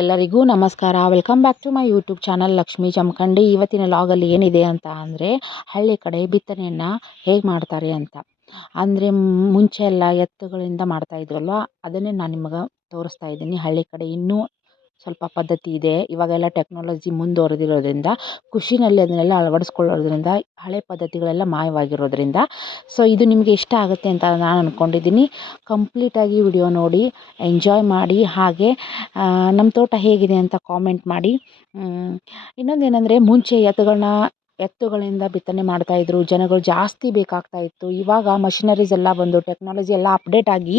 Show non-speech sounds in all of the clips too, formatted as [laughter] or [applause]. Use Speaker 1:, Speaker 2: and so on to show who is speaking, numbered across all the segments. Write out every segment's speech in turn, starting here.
Speaker 1: ಎಲ್ಲರಿಗೂ ನಮಸ್ಕಾರ. Welcome back to my YouTube channel Lakshmi Jamakhandi ಇವತ್ತಿನ ಲಾಗಲ್ಲಿ ಏನಿದೆ ಅಂತ ಅಂದರೆ, ಹಳ್ಳಿ ಕಡೆ ಬಿತ್ತನೆಯನ್ನು ಹೇಗೆ ಮಾಡ್ತಾರೆ ಅಂತ. ಅಂದರೆ, ಮುಂಚೆ ಎಲ್ಲ ಎತ್ತುಗಳಿಂದ ಮಾಡ್ತಾಯಿದ್ರಲ್ವ ಅದನ್ನೇ ನಾನು ನಿಮಗೆ ತೋರಿಸ್ತಾ ಇದ್ದೀನಿ. ಹಳ್ಳಿ ಕಡೆ ಇನ್ನೂ ಸ್ವಲ್ಪ ಪದ್ಧತಿ ಇದೆ. ಇವಾಗೆಲ್ಲ ಟೆಕ್ನಾಲಜಿ ಮುಂದುವರೆದಿರೋದ್ರಿಂದ ಖುಷಿನಲ್ಲಿ ಅದನ್ನೆಲ್ಲ ಅಳವಡಿಸ್ಕೊಳ್ಳೋದ್ರಿಂದ, ಹಳೆ ಪದ್ಧತಿಗಳೆಲ್ಲ ಮಾಯವಾಗಿರೋದ್ರಿಂದ, ಸೊ ಇದು ನಿಮಗೆ ಇಷ್ಟ ಆಗುತ್ತೆ ಅಂತ ನಾನು ಅಂದ್ಕೊಂಡಿದ್ದೀನಿ ಕಂಪ್ಲೀಟಾಗಿ ವಿಡಿಯೋ ನೋಡಿ ಎಂಜಾಯ್ ಮಾಡಿ, ಹಾಗೆ ನಮ್ಮ ತೋಟ ಹೇಗಿದೆ ಅಂತ ಕಾಮೆಂಟ್ ಮಾಡಿ. ಇನ್ನೊಂದು ಏನಂದರೆ ಮುಂಚೆ ಎತ್ತುಗಳನ್ನ ಎತ್ತುಗಳಿಂದ ಬಿತ್ತನೆ ಮಾಡ್ತಾ ಇದ್ರು, ಜನಗಳು ಜಾಸ್ತಿ ಬೇಕಾಗ್ತಾ ಇತ್ತು. ಇವಾಗ ಮಷಿನರೀಸ್ ಎಲ್ಲ ಬಂದು ಟೆಕ್ನಾಲಜಿ ಎಲ್ಲ ಅಪ್ಡೇಟ್ ಆಗಿ,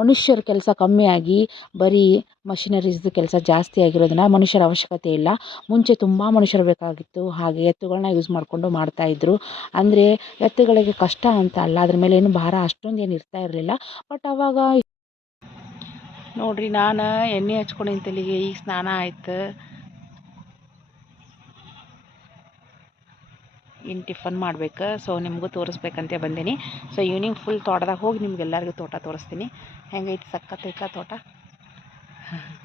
Speaker 1: ಮನುಷ್ಯರ ಕೆಲಸ ಕಮ್ಮಿ ಆಗಿ, ಬರೀ ಮಷಿನರೀಸ್ದು ಕೆಲಸ ಜಾಸ್ತಿ ಆಗಿರೋದನ್ನ ಮನುಷ್ಯರ ಅವಶ್ಯಕತೆ ಇಲ್ಲ. ಮುಂಚೆ ತುಂಬ ಮನುಷ್ಯರು ಬೇಕಾಗಿತ್ತು, ಹಾಗೆ ಎತ್ತುಗಳನ್ನ ಯೂಸ್ ಮಾಡಿಕೊಂಡು ಮಾಡ್ತಾಯಿದ್ರು ಅಂದರೆ ಎತ್ತುಗಳಿಗೆ ಕಷ್ಟ ಅಂತ ಅಲ್ಲ, ಅದ್ರ ಮೇಲೆ ಏನು ಭಾರ ಅಷ್ಟೊಂದು ಏನು ಇರ್ತಾ ಇರಲಿಲ್ಲ. ಬಟ್ ಅವಾಗ ನೋಡಿರಿ, ನಾನು ಎಣ್ಣೆ ಹಚ್ಕೊಂಡಿನ ತಲೆಗೆ ಈಗ ಸ್ನಾನ ಆಯ್ತು. ಇನ್ನು ಟಿಫನ್ ಮಾಡ್ಬೇಕು. ಸೊ ನಿಮಗೂ ತೋರಿಸ್ಬೇಕಂತ ಬಂದೀನಿ. ಸೊ ಈವ್ನಿಂಗ್ ಫುಲ್ ತೋಟದಾಗ ಹೋಗಿ ನಿಮ್ಗೆಲ್ಲರಿಗೂ ತೋಟ ತೋರಿಸ್ತೀನಿ. ಹೆಂಗೈತೆ ಸಕ್ಕತ್ತೈತ ತೋಟ? [laughs]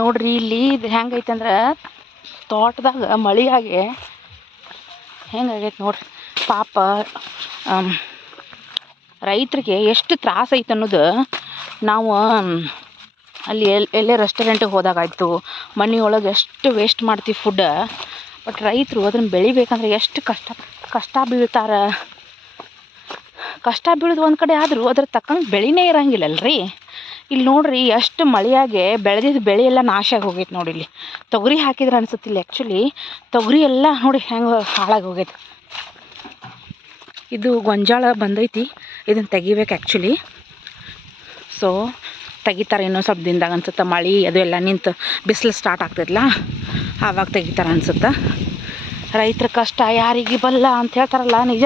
Speaker 1: ನೋಡ್ರಿ, ಇಲ್ಲಿ ಇದು ಹೆಂಗೈತೆ ಅಂದ್ರೆ ತೋಟದಾಗ ಮಳೆಯಾಗಿ ಹೆಂಗಾಗೈತೆ ನೋಡ್ರಿ. ಪಾಪ ರೈತರಿಗೆ ಎಷ್ಟು ತ್ರಾಸ ಐತೆ ಅನ್ನೋದು ನಾವು ಅಲ್ಲಿ ಎಲ್ಲಿ ಎಲ್ಲೇ ರೆಸ್ಟೋರೆಂಟಿಗೆ ಹೋದಾಗಾಯಿತು ಮನೆಯೊಳಗೆ ಎಷ್ಟು ವೇಸ್ಟ್ ಮಾಡ್ತೀವಿ ಫುಡ್ ಬಟ್ ರೈತರು ಅದನ್ನು ಬೆಳಿಬೇಕಂದ್ರೆ ಎಷ್ಟು ಕಷ್ಟ ಕಷ್ಟ ಬೀಳ್ತಾರೆ. ಕಷ್ಟ ಬೀಳೋದು ಒಂದು ಕಡೆ ಆದರೂ ಅದ್ರ ತಕ್ಕಂಗೆ ಬೆಳೆನೇ ಇರಂಗಿಲ್ಲಲ್ರಿ. ಇಲ್ಲಿ ನೋಡ್ರಿ ಎಷ್ಟು ಮಳೆಯಾಗೆ ಬೆಳೆದಿದ್ದ ಬೆಳೆ ಎಲ್ಲ ನಾಶ ಆಗಿ ಹೋಗೈತೆ ನೋಡಿ ಇಲ್ಲಿ. ತೊಗರಿ ಹಾಕಿದ್ರೆ ಅನ್ಸುತ್ತೆ ಇಲ್ಲಿ ಆ್ಯಕ್ಚುಲಿ ತೊಗರಿ ಎಲ್ಲ ನೋಡಿ ಹೆಂಗೆ ಹಾಳಾಗಿ ಹೋಗೈತೆ. ಇದು ಗೊಂಜಾಳ ಬಂದೈತಿ, ಇದನ್ನು ತೆಗಿಬೇಕು ಆ್ಯಕ್ಚುಲಿ ಸೊ ತೆಗಿತಾರೆ ಇನ್ನೂ ಸ್ವಲ್ಪ ದಿನದಾಗ ಅನ್ಸುತ್ತೆ ಮಳೆ ಅದು ಎಲ್ಲ ನಿಂತು ಬಿಸಿಲು ಸ್ಟಾರ್ಟ್ ಆಗ್ತೈತಲ್ಲ, ಆವಾಗ ತೆಗಿತಾರೆ ಅನ್ಸುತ್ತೆ. ರೈತರ ಕಷ್ಟ ಯಾರಿಗೆ ಬಲ್ಲ ಅಂತ ಹೇಳ್ತಾರಲ್ಲ ನಿಜ.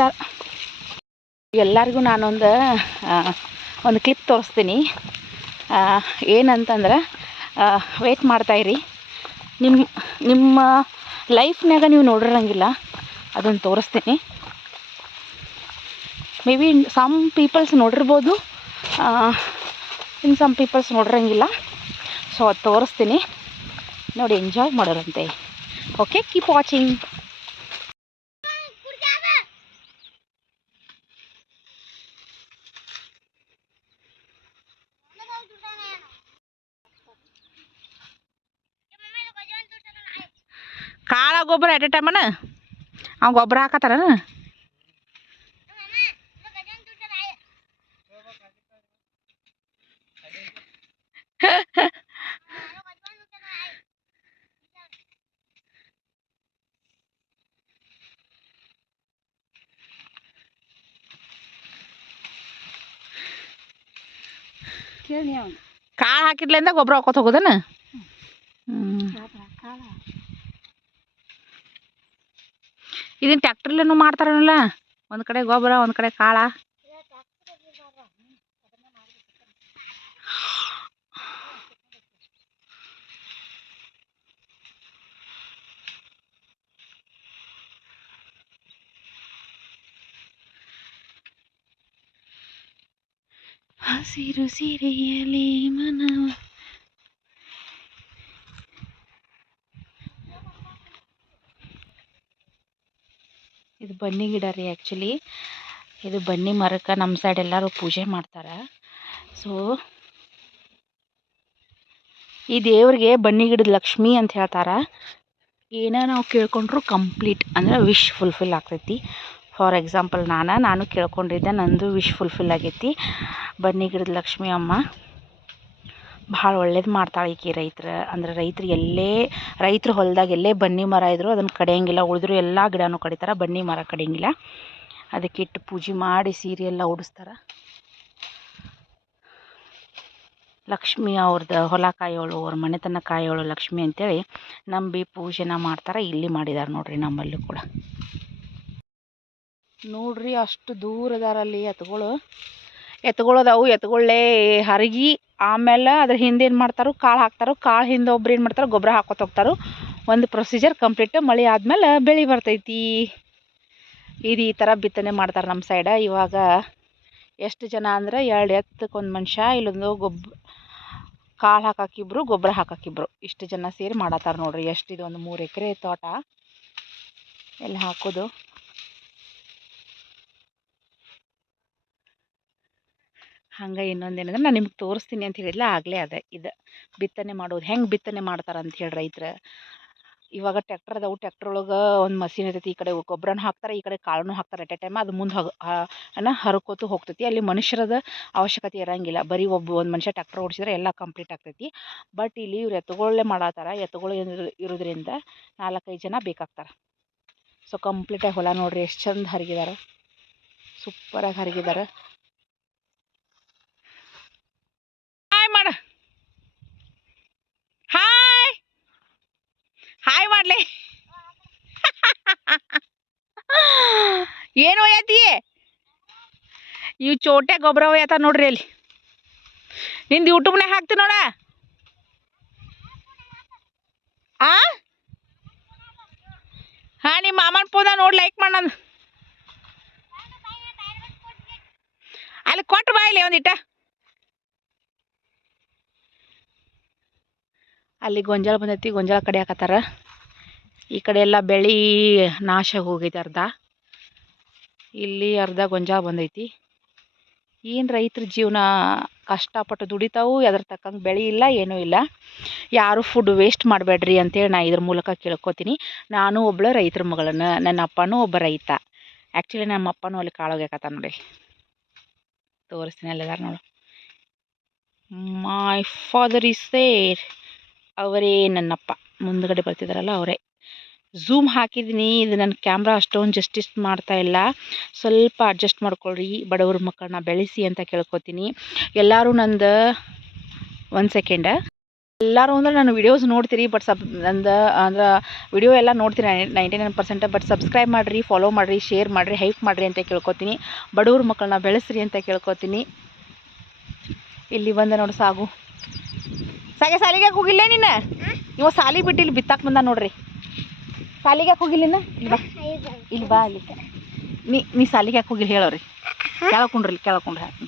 Speaker 1: ಎಲ್ಲರಿಗೂ ನಾನೊಂದು ಒಂದು ಕ್ಲಿಪ್ ತೋರಿಸ್ತೀನಿ. ಏನಂತಂದ್ರೆ ವೆಯ್ಟ್ ಮಾಡ್ತಾಯಿರಿ ನಿಮ್ಮ ನಿಮ್ಮ ಲೈಫ್ನಾಗ ನೀವು ನೋಡಿರಂಗಿಲ್ಲ ಅದನ್ನು ತೋರಿಸ್ತೀನಿ. ಮೇ ಬಿ ಸಮ್ ಪೀಪಲ್ಸ್ ನೋಡಿರ್ಬೋದು ಇನ್ನು ಸಮ್ ಪೀಪಲ್ಸ್ ನೋಡಿರಂಗಿಲ್ಲ. ಸೊ ಅದು ತೋರಿಸ್ತೀನಿ. ನೋಡಿ ಎಂಜಾಯ್ ಮಾಡೋರಂತೆ. ಓಕೆ ಕೀಪ್ ವಾಚಿಂಗ್ ಕಾಳ ಗೊಬ್ಬರ ಎಟ್ ಎ ಟೈಮನ ಅವ ಗೊಬ್ಬರ ಹಾಕತ್ತಾರ ಕಾಳು ಹಾಕಿದ್ಲಿಂದ ಗೊಬ್ಬರ ಹಾಕೋತ ಹೋಗೋದನ ಹ್ಞೂ ಇದನ್ನು ಟ್ಯಾಕ್ಟ್ರಲ್ಲೂ ಮಾಡ್ತಾರಲ್ಲ ಒಂದು ಕಡೆ ಗೊಬ್ಬರ ಒಂದು ಕಡೆ ಕಾಳ. ಹಸಿರು ಸೀರೆಯಲಿ ಮನವ ಇದು ಬನ್ನಿ ಗಿಡ ರೀ ಆ್ಯಕ್ಚುಲಿ ಇದು ಬನ್ನಿ ಮರಕ್ಕೆ ನಮ್ಮ ಸೈಡ್ ಎಲ್ಲರೂ ಪೂಜೆ ಮಾಡ್ತಾರೆ. ಸೊ ಈ ದೇವ್ರಿಗೆ ಬನ್ನಿ ಗಿಡದ ಲಕ್ಷ್ಮಿ ಅಂತ ಹೇಳ್ತಾರೆ. ಏನೋ ನಾವು ಕೇಳ್ಕೊಂಡ್ರು ಕಂಪ್ಲೀಟ್ ಅಂದ್ರೆ ವಿಶ್ ಫುಲ್ಫಿಲ್ ಆಗ್ತೈತಿ. ಫಾರ್ ಎಕ್ಸಾಂಪಲ್ ನಾನು ನಾನು ಕೇಳ್ಕೊಂಡಿದ್ದೆ, ನಂದು ವಿಶ್ ಫುಲ್ಫಿಲ್ ಆಗೈತಿ. ಬನ್ನಿ ಗಿಡದ ಲಕ್ಷ್ಮಿ ಅಮ್ಮ. ಭಾಳ ಒಳ್ಳೇದು ಮಾಡ್ತಾಳೆ ಈಕೆ ರೈತರ. ಅಂದ್ರೆ ರೈತರು ಎಲ್ಲೇ, ರೈತರು ಹೊಲ್ದಾಗ ಎಲ್ಲೇ ಬನ್ನಿ ಮರ ಇದ್ದರೂ ಅದನ್ನು ಕಡಿಯೋಂಗಿಲ್ಲ. ಉಳಿದ್ರು ಎಲ್ಲ ಗಿಡನೂ ಕಡಿತಾರೆ, ಬನ್ನಿ ಮರ ಕಡಿಯೋಂಗಿಲ್ಲ. ಅದಕ್ಕೆ ಇಟ್ಟು ಪೂಜೆ ಮಾಡಿ ಸೀರೆ ಎಲ್ಲ ಉಡಿಸ್ತಾರೆ. ಲಕ್ಷ್ಮಿ ಅವ್ರದ್ದು ಹೊಲ ಕಾಯೋಳು, ಅವ್ರ ಮನೆತನ ಕಾಯೋಳು ಲಕ್ಷ್ಮಿ ಅಂತೇಳಿ ನಂಬಿ ಪೂಜೆನ ಮಾಡ್ತಾರೆ, ಇಲ್ಲಿ ಮಾಡಿದ್ದಾರೆ ನೋಡ್ರಿ ನಮ್ಮಲ್ಲೂ ಕೂಡ. ನೋಡ್ರಿ ಅಷ್ಟು ದೂರ ಅದಾರ ಅಲ್ಲಿ ಎತ್ತುಗಳು ಅವು ಎತ್ತುಗಳೆ ಹರಗಿ ಆಮೇಲೆ ಅದ್ರ ಹಿಂದೆ ಏನು ಮಾಡ್ತಾರೋ, ಕಾಳು ಹಾಕ್ತಾರೆ, ಕಾಳು ಹಿಂದೆ ಒಬ್ರು ಏನು ಮಾಡ್ತಾರೆ ಗೊಬ್ಬರ ಹಾಕೋತ ಹೋಗ್ತಾರೆ, ಒಂದು ಪ್ರೊಸೀಜರ್ ಕಂಪ್ಲೀಟ್ ಮಳೆ ಆದ್ಮೇಲೆ ಬೆಳೆ ಬರ್ತೈತಿ. ಇದು ಈ ಥರ ಬಿತ್ತನೆ ಮಾಡ್ತಾರೆ ನಮ್ಮ ಸೈಡ ಇವಾಗ ಎಷ್ಟು ಜನ ಅಂದ್ರೆ ಎರಡು ಎತ್ತಕ್ಕೆ ಒಂದು ಮನುಷ್ಯ, ಇಲ್ಲೊಂದು ಗೊಬ್ಬ ಕಾಳು ಹಾಕಾಕಿಬ್ರು ಗೊಬ್ಬರ ಹಾಕಾಕಿಬ್ರು. ಇಷ್ಟು ಜನ ಸೇರಿ ಮಾಡತ್ತಾರ ನೋಡ್ರಿ. ಇದು, ಒಂದು ಮೂರು ಎಕರೆ ತೋಟ. ಎಲ್ಲ ಹಾಕೋದು? ಹಂಗೆ ಇನ್ನೊಂದು ಏನಂದ್ರೆ ನಾನು ನಿಮ್ಗೆ ತೋರಿಸ್ತೀನಿ ಅಂತ ಹೇಳಿದ್ಲ, ಆಗಲೇ ಅದೇ ಇದು. ಬಿತ್ತನೆ ಮಾಡೋದು ಹೆಂಗೆ ಬಿತ್ತನೆ ಮಾಡ್ತಾರೆ ಅಂತ ಹೇಳಿ ರೈತರ. ಇವಾಗ ಟ್ಯಾಕ್ಟರ್ ಅದಾವು ಟ್ಯಾಕ್ಟರ್ ಒಳಗೆ ಒಂದು ಮಷೀನ್ ಇರ್ತೈತಿ, ಈ ಕಡೆ ಗೊಬ್ಬರನ ಹಾಕ್ತಾರೆ, ಈ ಕಡೆ ಕಾಳನ್ನು ಹಾಕ್ತಾರೆ ಎಟ್ ಎ ಟೈಮ್ ಅದು ಮುಂದೆ ಅನ್ನ ಹರ್ಕೋತು ಹೋಗ್ತೈತಿ. ಅಲ್ಲಿ ಮನುಷ್ಯರದ ಅವಶ್ಯಕತೆ ಇರಂಗಿಲ್ಲ. ಬರೀ ಒಬ್ಬ ಒಂದು ಮನುಷ್ಯ ಟ್ಯಾಕ್ಟರ್ ಓಡಿಸಿದ್ರೆ ಎಲ್ಲ ಕಂಪ್ಲೀಟ್ ಆಗ್ತೈತಿ. ಬಟ್ ಇಲ್ಲಿ ಇವ್ರು ಎತ್ತುಗಳೇ ಮಾಡತ್ತಾರ ಎತ್ತುಗಳು ಇರು- ಇರೋದ್ರಿಂದ ನಾಲ್ಕೈದು ಜನ ಬೇಕಾಗ್ತಾರೆ. ಸೊ ಕಂಪ್ಲೀಟಾಗಿ ಹೊಲ ನೋಡ್ರಿ, ಎಷ್ಟು ಚಂದ ಸೂಪರ್ ಸೂಪರಾಗಿ ಹರಿಗಿದಾರ ಹಾಯ್ ಮಾಡ ಹಾಯ್ ಹಾಯ್ ಮಾಡ್ಲಿ [laughs] ಏನು ಒಯ್ಯತಿ? ಇವು ಚೋಟೆ ಗೊಬ್ಬರ ಒಯ್ಯತ ನೋಡ್ರಿ ಅಲ್ಲಿ. ನಿಂದು ಯೂಟ್ಯೂಬ್ನಾಗ ಹಾಕ್ತೀನಿ ನೋಡ. ಆ? ಹಾಂ ನಿಮ್ಮ ಮಾಮನ ಫೋನ ನೋಡಿ ಲೈಕ್ ಮಾಡೋಣ ಅಲ್ಲಿ ಕೊಟ್ಟು ಬಾ ಇಲ್ಲಿ ಒಂದಿಟ್ಟ ಅಲ್ಲಿ ಗೊಂಜಾಳ ಬಂದೈತಿ, ಗೊಂಜಾಳ ಕಡೆ ಹಾಕತ್ತಾರ. ಈ ಕಡೆ ಎಲ್ಲ ಬೆಳೆ ನಾಶ ಹೋಗೈತಿ ಅರ್ಧ. ಇಲ್ಲಿ ಅರ್ಧ ಗೊಂಜಾಳ ಬಂದೈತಿ. ಏನು ರೈತರ ಜೀವನ ಕಷ್ಟಪಟ್ಟು ದುಡಿತಾವು, ಅದ್ರ ತಕ್ಕಂಗೆ ಬೆಳೆ ಇಲ್ಲ, ಏನೂ ಇಲ್ಲ. ಯಾರು ಫುಡ್ ವೇಸ್ಟ್ ಮಾಡಬೇಡ್ರಿ ಅಂತೇಳಿ ನಾ ಇದ್ರ ಮೂಲಕ ಕೇಳ್ಕೊತೀನಿ. ನಾನು ಒಬ್ಬಳು ರೈತರ ಮಗಳನ್ನು, ನನ್ನ ಅಪ್ಪನೂ ಒಬ್ಬ ರೈತ. ಆ್ಯಕ್ಚುಲಿ ನಮ್ಮ ಅಪ್ಪನೂ ಅಲ್ಲಿ ಕಾಳೋಗ್ಯಾಕತ್ತ ನೋಡಿ ತೋರಿಸ್ತೀನಿ ಅಲ್ಲಿದಾರ ನೋಡು. ಮೈ ಫಾದರ್ ಇಸ್ ಸೇರ್ ಅವರೇ ನನ್ನಪ್ಪ. ಮುಂದ್ಗಡೆ ಬರ್ತಿದ್ದಾರಲ್ಲ ಅವರೇ. ಝೂಮ್ ಹಾಕಿದ್ದೀನಿ, ಇದು ನನ್ನ ಕ್ಯಾಮ್ರಾ ಅಷ್ಟೊಂದು ಜಸ್ಟಿಸ್ ಮಾಡ್ತಾ ಇಲ್ಲ. ಸ್ವಲ್ಪ ಅಡ್ಜಸ್ಟ್ ಮಾಡ್ಕೊಳ್ರಿ, ಬಡವ್ರ ಮಕ್ಕಳನ್ನ ಬೆಳೆಸಿ ಅಂತ ಕೇಳ್ಕೊತೀನಿ. ಎಲ್ಲರೂ ನಂದು, ಒಂದು ಸೆಕೆಂಡ ಎಲ್ಲರೂ ಅಂದ್ರೆ ನಾನು ವಿಡಿಯೋಸ್ ನೋಡ್ತೀರಿ ಬಟ್ ಸಬ್ ನಂದು, ಅಂದ್ರೆ ವಿಡಿಯೋ ಎಲ್ಲ ನೋಡ್ತೀನಿ ninety nine percent but subscribe ಮಾಡಿರಿ ಫಾಲೋ ಮಾಡಿರಿ ಶೇರ್ ಮಾಡಿರಿ ಹೈಪ್ ಮಾಡಿರಿ ಅಂತ ಕೇಳ್ಕೊತೀನಿ. ಬಡವ್ರ ಮಕ್ಕಳನ್ನ ಬೆಳೆಸ್ರಿ ಅಂತ ಕೇಳ್ಕೊತೀನಿ. ಇಲ್ಲಿ ಬಂದ ನೋಡಿ ಸಾಗು. ಸಾಗೆ ಸಾಲಿಗೆ ಕೂಗಿಲ್ಲೇ ಹೋಗಿಲ್ಲ ನೀನು? ಇವ ಸಾಲಿ ಬಿಟ್ಟು ಇಲ್ಲಿ ಬಿತ್ತಾಕ್ ಬಂದ ನೋಡ್ರಿ. ಸಾಲಿಗೆ ಯಾಕೆ ಹೋಗಿಲ್ಲ ಇಲ್ಲಿ ಬಾ. ಇಲ್ಲಿ ಬಾ ಅಲ್ಲಿ. ನೀ ನೀ ಸಾಲಿಗೆ ಯಾಕೆ ಹೋಗಿಲ್ಲ ಹೇಳೋರಿ ಕೇಳಕೊಂಡ್ರಿ ಇಲ್ಲಿ ಕೇಳಕೊಂಡ್ರಿ ಹಾಕಿ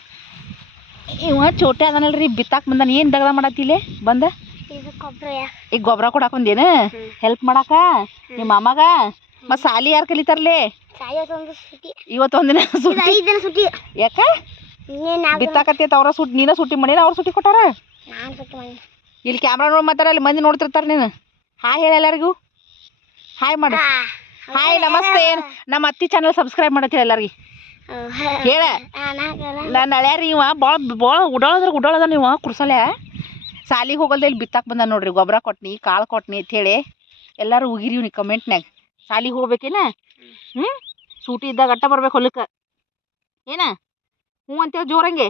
Speaker 1: ಇವ ಚೋಟೆ ಅದನಲ್ರಿ ಬಿತ್ತಾಕ್ ಬಂದಾನ. ಏನು ದಗದ ಮಾಡತ್ತಿಲ್ಲೇ ಬಂದ? ಈಗ ಗೊಬ್ಬರ ಕೊಡಾಕ್ ಬಂದೇನ? ಹೆಲ್ಪ್ ಮಾಡಾಕ? ನಿಮ್ಮ ಮಾಮಾಗ? ಮತ್ ಸಾಲಿ ಯಾರು ಕಲಿತಾರಲೇ?
Speaker 2: ಇವತ್ತೊಂದಿನ
Speaker 1: ಸುಟ್ಟಿ. ಯಾಕ?
Speaker 2: ಬಿತ್ತಾಕತ್ತೈತೆ
Speaker 1: ಬಿತ್ತಾಕತ್ತಿ ಅವ್ರ ಸುಟ್ಟಿ ನೀನ ಸುಟ್ಟಿ ಮಾಡಿನ ಅವ್ರ ಸುಟ್ಟಿ ಕೊಟ್ಟಾರ? ಇಲ್ಲಿ ಕ್ಯಾಮ್ರಾ ನೋಡಿ ಮಾತಾಡ ಅಲ್ಲಿ ಮಂದಿ ನೋಡ್ತಿರ್ತಾರೆ ನೀನು. ಹಾಯ್ ಹೇಳ ಎಲ್ಲರಿಗೂ. ಹಾಯ್ ಮಾಡು. ಹಾಯ್ ನಮಸ್ತೆ. ಏನು ನಮ್ಮ ಅತ್ತಿ ಚಾನಲ್ ಸಬ್ಸ್ಕ್ರೈಬ್ ಮಾಡತ್ತೀರ ಎಲ್ಲರಿಗೆ. ಹೇಳ. ನಾನು ಅಳ್ಯಾರಿ ಇವ ಭಾಳ ಭಾಳ ಉಡಾಳದ್ರ ಉಡಾಳದ ನೀವು ಕುರ್ಸಲೆ ಸಾಲಿಗೆ ಹೋಗಲ್ದೆ ಇಲ್ಲಿ ಬಿತ್ತಾಕ್ ಬಂದ ನೋಡ್ರಿ ಗೊಬ್ಬರ ಕೊಟ್ನಿ ಕಾಳು ಕೊಟ್ನಿ ಹೇಳಿ ಎಲ್ಲರೂ ಉಗಿರಿ ಇವ್ನಿ ಕಮೆಂಟ್ನ್ಯಾಗ ಸಾಲಿಗೆ ಹೋಗ್ಬೇಕೇನ? ಹ್ಞೂ ಸೂಟಿ ಇದ್ದಾಗ ಅಟ್ಟ ಬರ್ಬೇಕು ಹೊಲಕ್ಕೆ. ಏನ? ಹ್ಞೂ ಅಂತೇಳಿ ಜೋರಂಗೆ.